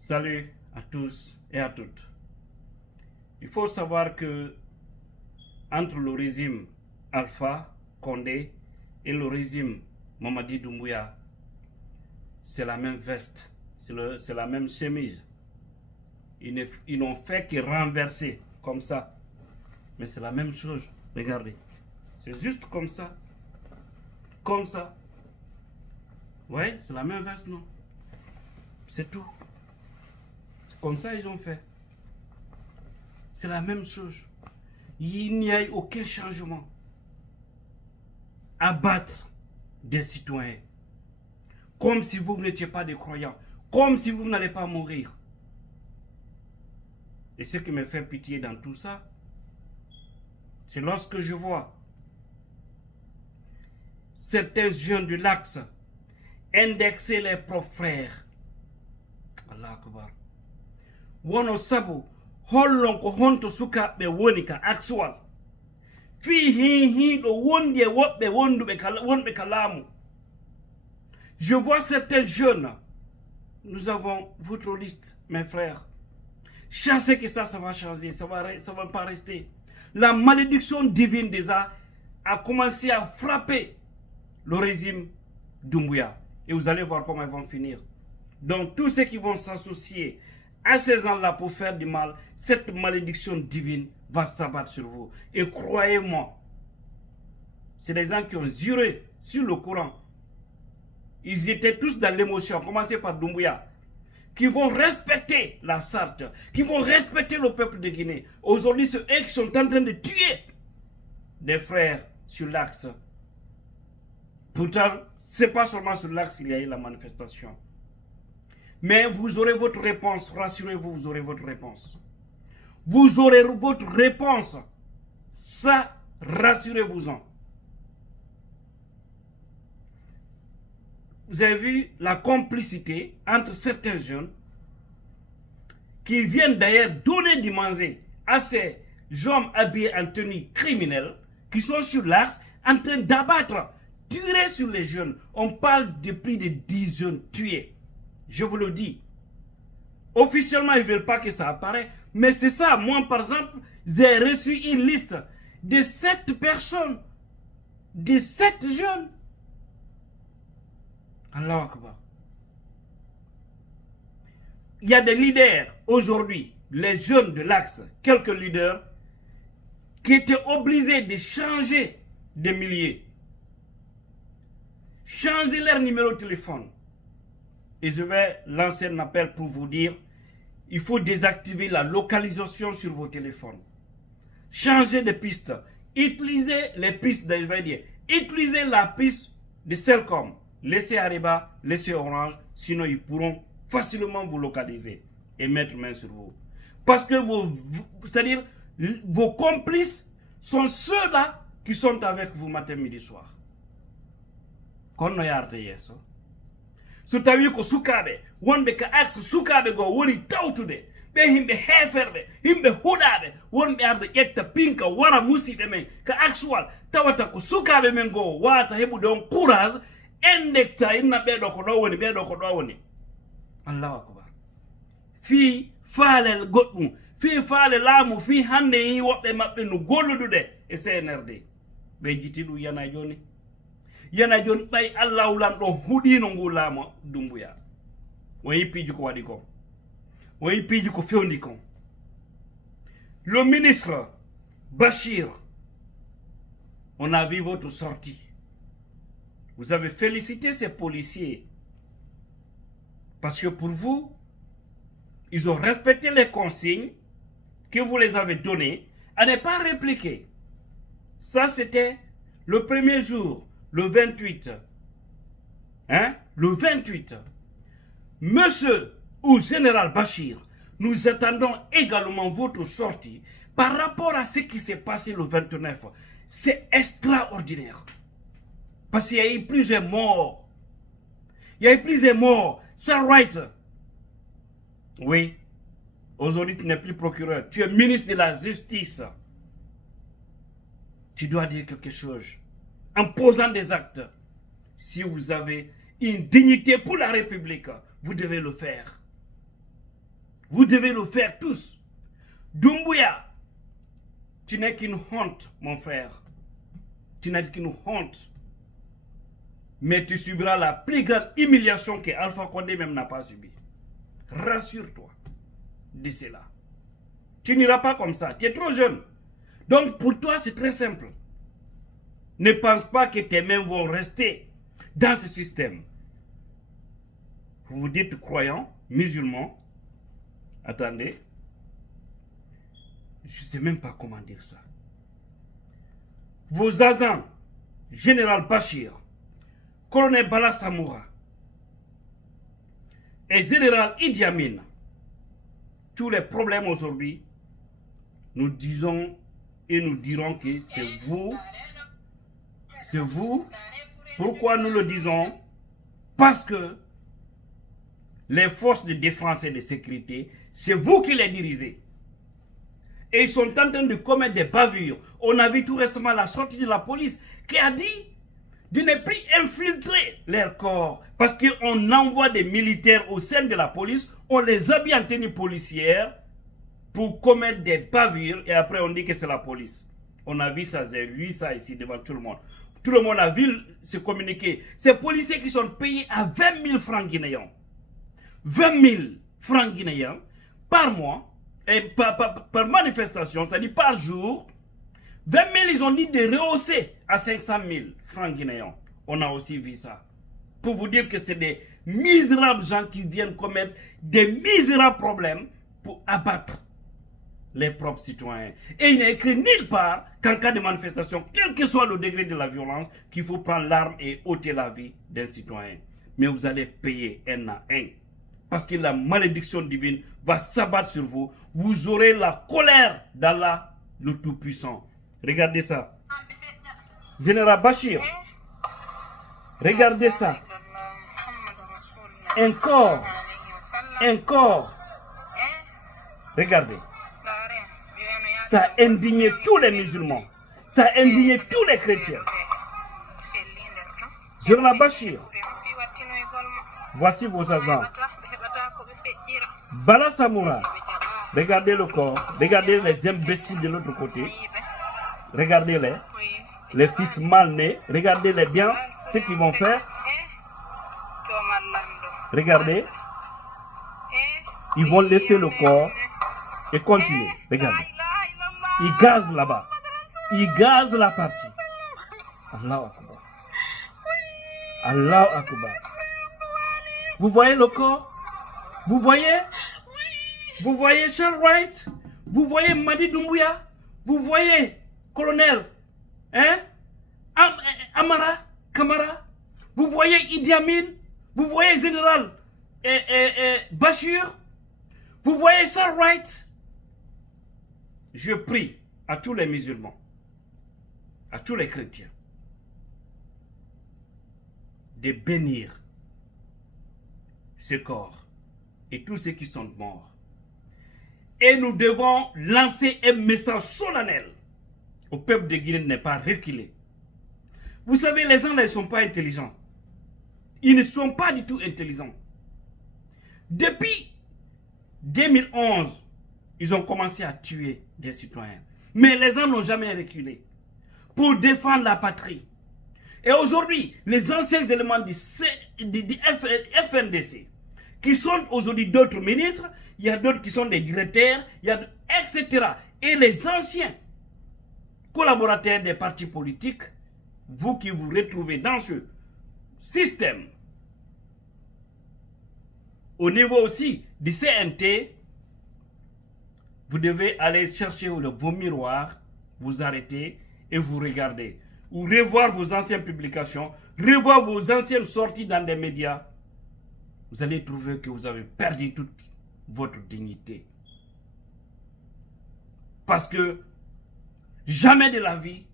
Salut à tous et à toutes. Il faut savoir que entre le régime Alpha Condé et le régime Mamadi Doumbouya, c'est la même veste, c'est la même chemise. Ils n'ont fait que renverser comme ça. Mais c'est la même chose. Regardez. C'est juste comme ça. Comme ça. Ouais, c'est la même veste, non? C'est tout. C'est comme ça ils ont fait. C'est la même chose. Il n'y a eu aucun changement. Abattre des citoyens. Comme si vous n'étiez pas des croyants. Comme si vous n'allez pas mourir. Et ce qui me fait pitié dans tout ça, c'est lorsque je vois certains jeunes de l'Axe indexer les propres frères. Allah akbar. Wono sabu hollon ko honto sukaɓe woni ka Aksewal. Fi hihiɗo wondi e woɓɓe wonɓe ka laamu. Je vois certains jeunes. Nous avons votre liste, mes frères. Chassez que ça va changer, ça va pas rester. La malédiction divine déjà a commencé à frapper le régime Doumbouya. Et vous allez voir comment ils vont finir. Donc tous ceux qui vont s'associer à ces gens-là pour faire du mal, cette malédiction divine va s'abattre sur vous. Et croyez-moi, c'est des gens qui ont juré sur le Coran. Ils étaient tous dans l'émotion, commencé par Doumbouya, qui vont respecter la Charte, qui vont respecter le peuple de Guinée. Aujourd'hui, c'est eux qui sont en train de tuer des frères sur l'Axe. Pourtant, ce n'est pas seulement sur l'Axe qu'il y a eu la manifestation. Mais vous aurez votre réponse, rassurez-vous, vous aurez votre réponse. Vous aurez votre réponse. Ça, rassurez-vous-en. Vous avez vu la complicité entre certains jeunes qui viennent d'ailleurs donner du manger à ces hommes habillés en tenue criminelle qui sont sur l'Axe en train d'abattre, tirer sur les jeunes. On parle de plus de 10 jeunes tués. Je vous le dis. Officiellement, ils ne veulent pas que ça apparaisse. Mais c'est ça. Moi, par exemple, j'ai reçu une liste de 7 personnes. De 7 jeunes. Allah Akbar. Il y a des leaders aujourd'hui, les jeunes de l'Axe, quelques leaders, qui étaient obligés de changer de milliers. Changer leur numéro de téléphone. Et je vais lancer un appel pour vous dire, il faut désactiver la localisation sur vos téléphones. Changer de piste. Utilisez les pistes, je vais dire, utilisez la piste de Celcom. Laissez Ariba, laissez Orange, sinon ils pourront facilement vous localiser et mettre main sur vous. Parce que c'est-à-dire, vos complices sont ceux-là qui sont avec vous matin, midi, soir. Qu'on ne yarte yeso. So tawi ko sukaɓe wonɓe ka Axe sukaɓe go woni tawtude ɓe himɓe heferɓe himɓe huɗaɓe wonɓe arde ƴetta pinka wara musiɓe men ka Aksewal tawata ko sukaɓe men go wata heɓude on courage endecta inna ɓeɗo ko ɗo woni ɓeɗo ko ɗo woni. Allahu akbar. Fi faalel goɗɗum fi faale laamu fi hande yi woɓɓe maɓɓe no golludude e CNRD ɓe jiti ɗum yana joni. Yana joni ɓay Allah ulan ɗo huɗino ngu laamu Doumbouya. O yippiji ko waɗi kon. O yippiji ko fewndi kon. Le ministre Bachir, on a vu votre sortie. Vous avez félicité ces policiers. Parce que pour vous, ils ont respecté les consignes que vous les avez données à ne pas répliquer. Ça, c'était le premier jour. Le 28. Hein? Le 28. Monsieur ou Général Bachir, nous attendons également votre sortie par rapport à ce qui s'est passé le 29. C'est extraordinaire. Parce qu'il y a eu plusieurs morts. Il y a eu plusieurs morts. Sans right. Oui. Aujourd'hui, tu n'es plus procureur. Tu es ministre de la Justice. Tu dois dire quelque chose. En posant des actes. Si vous avez une dignité pour la République, vous devez le faire. Vous devez le faire tous. Doumbouya, tu n'es qu'une honte, mon frère. Tu n'es qu'une honte. Mais tu subiras la plus grande humiliation que Alpha Condé même n'a pas subie. Rassure-toi de cela. Tu n'iras pas comme ça. Tu es trop jeune. Donc pour toi, c'est très simple. Ne pense pas que tes mains vont rester dans ce système. Vous vous dites croyant, musulman. Attendez. Je ne sais même pas comment dire ça. Vos agents, Général Bachir, Colonel Bala Samoura et Général Idi Amin, tous les problèmes aujourd'hui, nous disons et nous dirons que c'est vous. C'est vous. Pourquoi nous le disons? Parce que les forces de défense et de sécurité, c'est vous qui les dirigez. Et ils sont en train de commettre des bavures. On a vu tout récemment la sortie de la police qui a dit de ne plus infiltrer leur corps. Parce qu'on envoie des militaires au sein de la police, on les habille en tenue policière pour commettre des bavures et après on dit que c'est la police. On a vu ça, j'ai lu ça ici devant tout le monde. Tout le monde a vu ce communiqué. Ces policiers qui sont payés à 20 000 francs guinéens. 20 000 francs guinéens par mois et par manifestation, c'est-à-dire par jour. 20 000, ils ont dit de rehausser à 500 000 francs guinéens. On a aussi vu ça. Pour vous dire que c'est des misérables gens qui viennent commettre des misérables problèmes pour abattre les propres citoyens. Et il n'est écrit nulle part qu'en cas de manifestation, quel que soit le degré de la violence, qu'il faut prendre l'arme et ôter la vie d'un citoyen. Mais vous allez payer un à un. Parce que la malédiction divine va s'abattre sur vous. Vous aurez la colère d'Allah, le Tout-Puissant. Regardez ça. Général Bachir. Regardez ça. Un corps. Un corps. Regardez. Ça a indigné tous les musulmans. Ça a indigné tous les chrétiens. Général Bachir. Voici vos agents. Bala Samoura. Regardez le corps. Regardez les imbéciles de l'autre côté. Regardez-les. Les fils mal nés. Regardez-les bien. Ce qu'ils vont faire. Regardez. Ils vont laisser le corps et continuer. Regardez. Ils gazent là-bas. Ils gazent la partie. Allahu Akbar. Allahu Akbar. Vous voyez le corps? Vous voyez? Vous voyez Charles Wright? Vous voyez Madi Doumbouya? Vous voyez Colonel Amara Kamara? Vous voyez Idi Amin? Vous voyez Général Bachir? Vous voyez Charles Wright? Je prie à tous les musulmans, à tous les chrétiens, de bénir ce corps et tous ceux qui sont morts. Et nous devons lancer un message solennel au peuple de Guinée de ne pas reculer. Vous savez, les gens là, ils ne sont pas intelligents. Ils ne sont pas du tout intelligents. Depuis 2011, ils ont commencé à tuer des citoyens. Mais les gens n'ont jamais reculé pour défendre la patrie. Et aujourd'hui, les anciens éléments du FNDC, qui sont aujourd'hui d'autres ministres, il y a d'autres qui sont des directeurs, etc. Et les anciens collaborateurs des partis politiques, vous qui vous retrouvez dans ce système, au niveau aussi du CNT, vous devez aller chercher vos miroirs, vous arrêter et vous regarder. Ou revoir vos anciennes publications, revoir vos anciennes sorties dans des médias. Vous allez trouver que vous avez perdu toute votre dignité. Parce que jamais de la vie,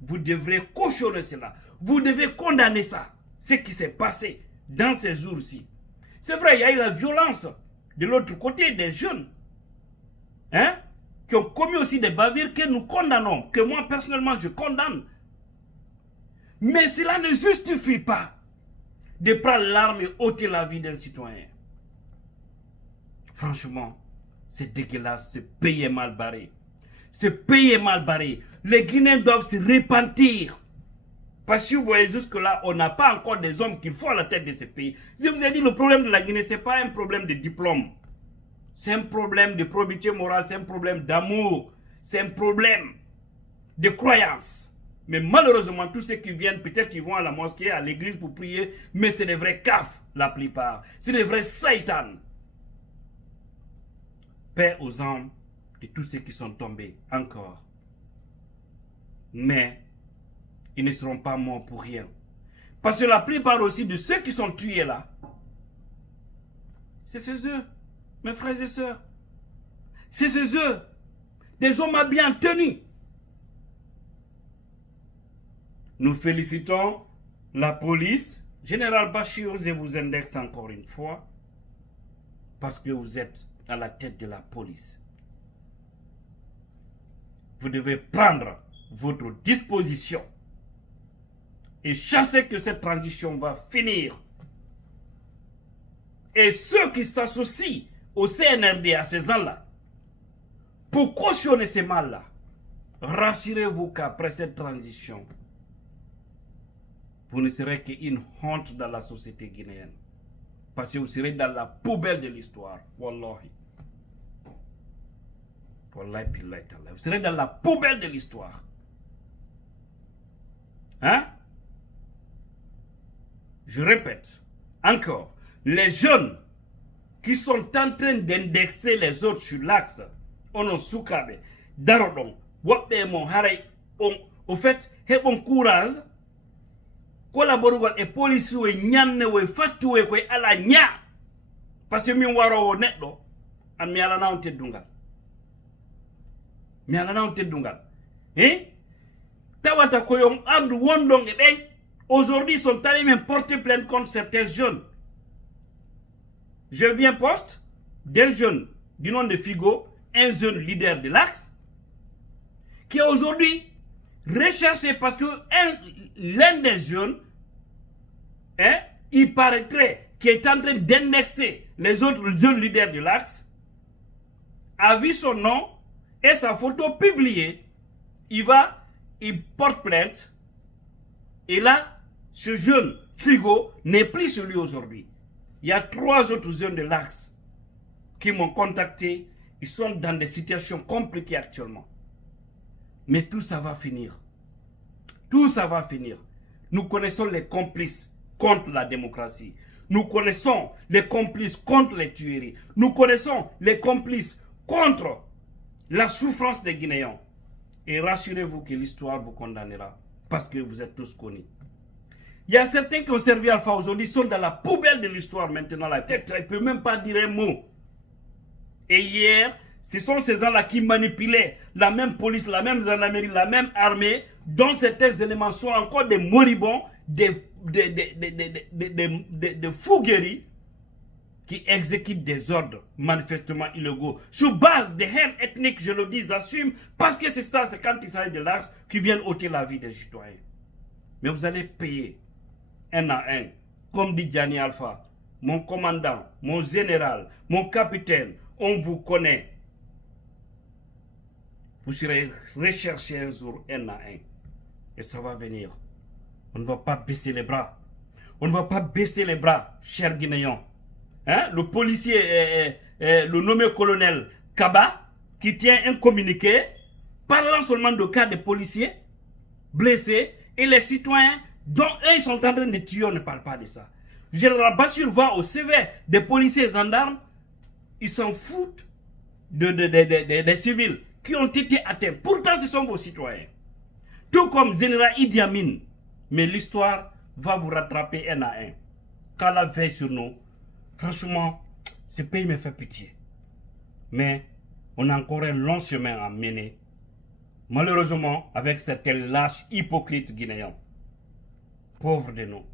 vous devrez cautionner cela. Vous devez condamner ça. Ce qui s'est passé dans ces jours-ci. C'est vrai, il y a eu la violence de l'autre côté des jeunes. Qui ont commis aussi des bavures que nous condamnons, que moi personnellement je condamne. Mais cela ne justifie pas de prendre l'arme et ôter la vie d'un citoyen. Franchement, c'est dégueulasse, ce pays est mal barré. Ce pays est mal barré. Les Guinéens doivent se repentir. Parce que vous voyez, jusque-là, on n'a pas encore des hommes qu'il faut à la tête de ce pays. Je vous ai dit, le problème de la Guinée, ce n'est pas un problème de diplôme. C'est un problème de probité morale, c'est un problème d'amour. C'est un problème de croyance. Mais malheureusement, tous ceux qui viennent, peut-être qu'ils vont à la mosquée, à l'église pour prier, mais c'est des vrais cafs, la plupart. C'est des vrais saïtans. Paix aux âmes de tous ceux qui sont tombés encore. Mais ils ne seront pas morts pour rien. Parce que la plupart aussi de ceux qui sont tués là, c'est ces eux, mes frères et sœurs. C'est ces eux, des hommes bien tenus. Nous félicitons la police. Général Bachir, je vous indexe encore une fois, parce que vous êtes à la tête de la police. Vous devez prendre votre disposition et chasser que cette transition va finir. Et ceux qui s'associent au CNRD à ces gens-là, pour cautionner ces mal-là, rassurez-vous qu'après cette transition, vous ne serez qu'une honte dans la société guinéenne. Parce que vous serez dans la poubelle de l'histoire. Wallahi. Wallahi billahi ta'ala. Vous serez dans la poubelle de l'histoire. Hein? Je répète, encore, les jeunes qui sont en train d'indexer les autres sur l'axe, on soukabe, darodon, wapé mon haray, au fait, bon courage, collaborer et police ou nyanne ou fatoué ou ala nya, parce que mi waro netdo, an mi ala na onte dungal. Mi ala na onte dungal. Tawata koyom andu wondong et aujourd'hui, ils sont allés même porter plainte contre certains jeunes. Je viens poste d'un jeune du nom de Figo, un jeune leader de l'Axe, qui est aujourd'hui recherché parce que l'un des jeunes, il paraîtrait qu'il est en train d'indexer les autres jeunes leaders de l'Axe, a vu son nom et sa photo publiée. Il porte plainte. Et là, ce jeune Figo n'est plus celui aujourd'hui. Il y a 3 autres jeunes de l'Axe qui m'ont contacté. Ils sont dans des situations compliquées actuellement. Mais tout ça va finir. Tout ça va finir. Nous connaissons les complices contre la démocratie. Nous connaissons les complices contre les tueries. Nous connaissons les complices contre la souffrance des Guinéens. Et rassurez-vous que l'histoire vous condamnera. Parce que vous êtes tous connus. Il y a certains qui ont servi Alpha aujourd'hui, sont dans la poubelle de l'histoire maintenant. La tête, ils ne peuvent même pas dire un mot. Et hier, ce sont ces gens-là qui manipulaient la même police, la même gendarmerie, la même armée, dont certains éléments sont encore des moribonds, des fous guéris, qui exécutent des ordres manifestement illégaux. Sur base de haine ethnique, je le dis, j'assume, parce que c'est ça, c'est quand il s'agit de l'Axe qui viennent ôter la vie des citoyens. Mais vous allez payer un à un, comme dit Gianni Alpha, mon commandant, mon général, mon capitaine, on vous connaît. Vous serez recherché un jour un à un. Et ça va venir. On ne va pas baisser les bras. On ne va pas baisser les bras, chers Guinéens. Le policier, le nommé colonel Kaba, qui tient un communiqué, parlant seulement de cas de policiers blessés, et les citoyens dont eux ils sont en train de tuer, on ne parle pas de ça. Général Bachir va au CV des policiers et gendarmes, ils s'en foutent des civils qui ont été atteints. Pourtant, ce sont vos citoyens. Tout comme Général Idi Amin. Mais l'histoire va vous rattraper un à un. Quand la veille sur nous, franchement, ce pays me fait pitié. Mais on a encore un long chemin à mener. Malheureusement, avec certains lâches hypocrites guinéens. Pauvres de nous.